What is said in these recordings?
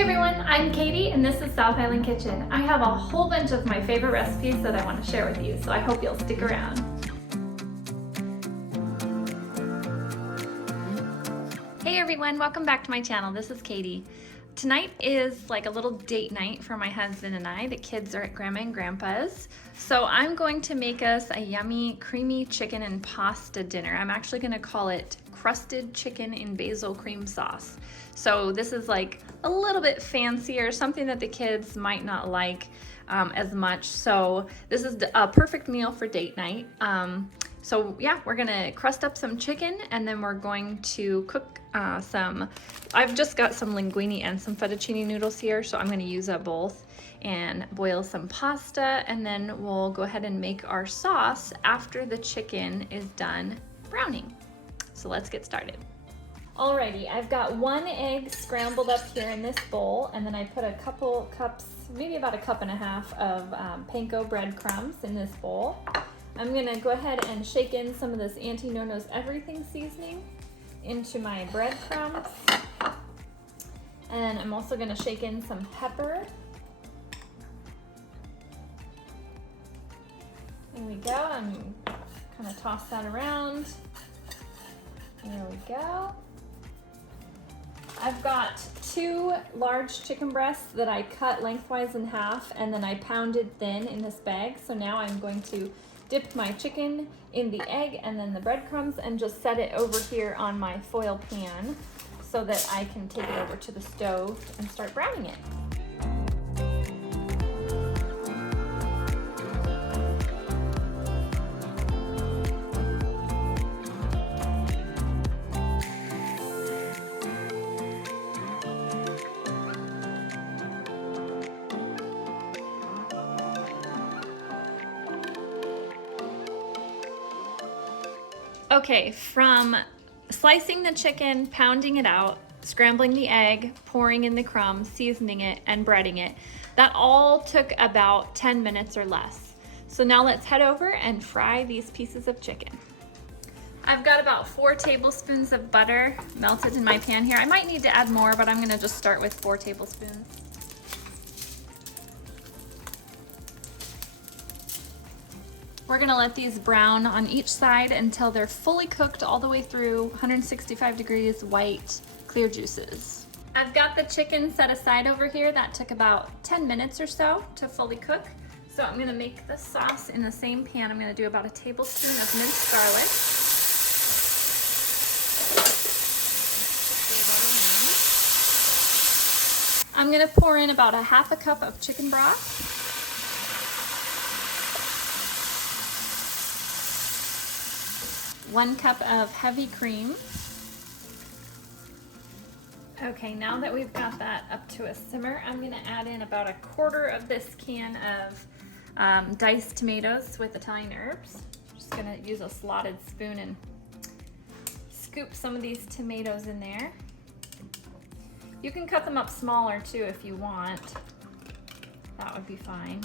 Hey everyone, I'm Katie and this is South Island Kitchen. I have a whole bunch of my favorite recipes that I want to share with you, so I hope you'll stick around. Hey everyone, welcome back to my channel. This is Katie. Tonight is like a little date night for my husband and I. The kids are at Grandma and Grandpa's. So I'm going to make us a yummy creamy chicken and pasta dinner. I'm actually going to call it crusted chicken in basil cream sauce. So this is like a little bit fancier, something that the kids might not like as much. So this is a perfect meal for date night. So yeah, we're gonna crust up some chicken and then we're going to cook I've just got some linguine and some fettuccine noodles here, so I'm gonna use up both and boil some pasta, and then we'll go ahead and make our sauce after the chicken is done browning. So let's get started. Alrighty, I've got 1 egg scrambled up here in this bowl, and then I put a couple cups, maybe about 1.5 cups of panko breadcrumbs in this bowl. I'm gonna go ahead and shake in some of this Auntie NoNo's everything seasoning into my breadcrumbs. And I'm also gonna shake in some pepper. There we go, I'm kind of toss that around. There we go. I've got 2 large chicken breasts that I cut lengthwise in half and then I pounded thin in this bag. So now I'm going to dip my chicken in the egg and then the breadcrumbs and just set it over here on my foil pan so that I can take it over to the stove and start browning it. Okay, from slicing the chicken, pounding it out, scrambling the egg, pouring in the crumbs, seasoning it, and breading it, that all took about 10 minutes or less. So now let's head over and fry these pieces of chicken. I've got about 4 tablespoons of butter melted in my pan here. I might need to add more, but I'm gonna just start with 4 tablespoons. We're gonna let these brown on each side until they're fully cooked all the way through, 165 degrees, white, clear juices. I've got the chicken set aside over here. That took about 10 minutes or so to fully cook. So I'm gonna make the sauce in the same pan. I'm gonna do about 1 tablespoon of minced garlic. I'm gonna pour in about 1/2 cup of chicken broth. 1 cup of heavy cream. Okay, now that we've got that up to a simmer, I'm gonna add in about 1/4 of this can of diced tomatoes with Italian herbs. Just gonna use a slotted spoon and scoop some of these tomatoes in there. You can cut them up smaller too if you want. That would be fine.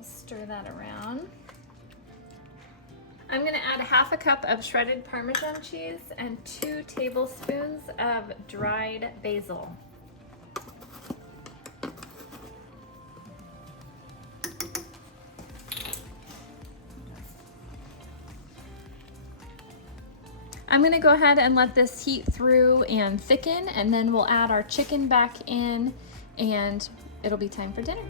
Stir that around. I'm gonna add 1/2 cup of shredded Parmesan cheese and 2 tablespoons of dried basil. I'm gonna go ahead and let this heat through and thicken, and then we'll add our chicken back in and it'll be time for dinner.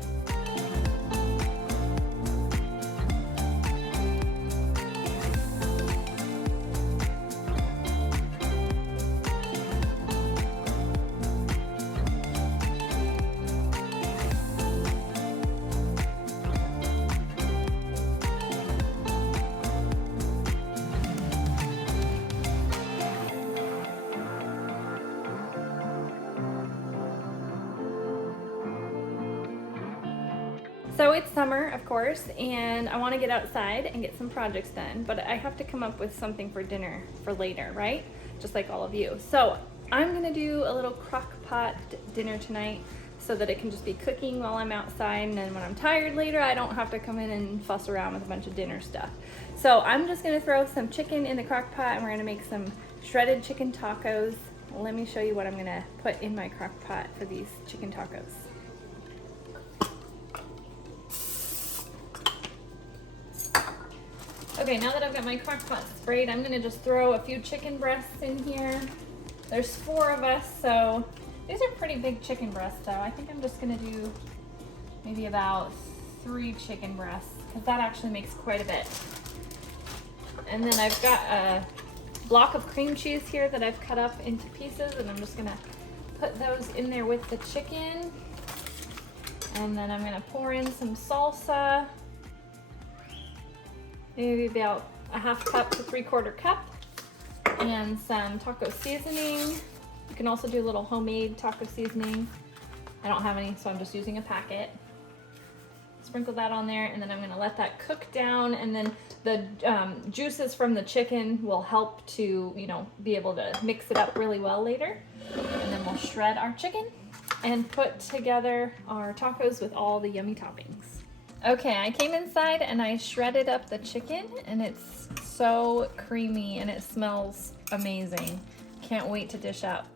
So it's summer, of course, and I want to get outside and get some projects done, but I have to come up with something for dinner for later, right? Just like all of you. So I'm gonna do a little crock pot dinner tonight so that it can just be cooking while I'm outside, and then when I'm tired later, I don't have to come in and fuss around with a bunch of dinner stuff. So I'm just gonna throw some chicken in the crock pot and we're gonna make some shredded chicken tacos. Let me show you what I'm gonna put in my crock pot for these chicken tacos. Okay, now that I've got my crock pot sprayed, I'm gonna just throw a few chicken breasts in here. There's 4 of us, so these are pretty big chicken breasts though. I think I'm just gonna do maybe about 3 chicken breasts, because that actually makes quite a bit. And then I've got a block of cream cheese here that I've cut up into pieces, and I'm just gonna put those in there with the chicken. And then I'm gonna pour in some salsa, maybe about a 1/2 cup to 3/4 cup, and some taco seasoning. You can also do a little homemade taco seasoning. I don't have any, so I'm just using a packet. Sprinkle that on there, and then I'm gonna let that cook down, and then the juices from the chicken will help to, you know, be able to mix it up really well later. And then we'll shred our chicken and put together our tacos with all the yummy toppings. Okay, I came inside and I shredded up the chicken, and it's so creamy and it smells amazing. Can't wait to dish up.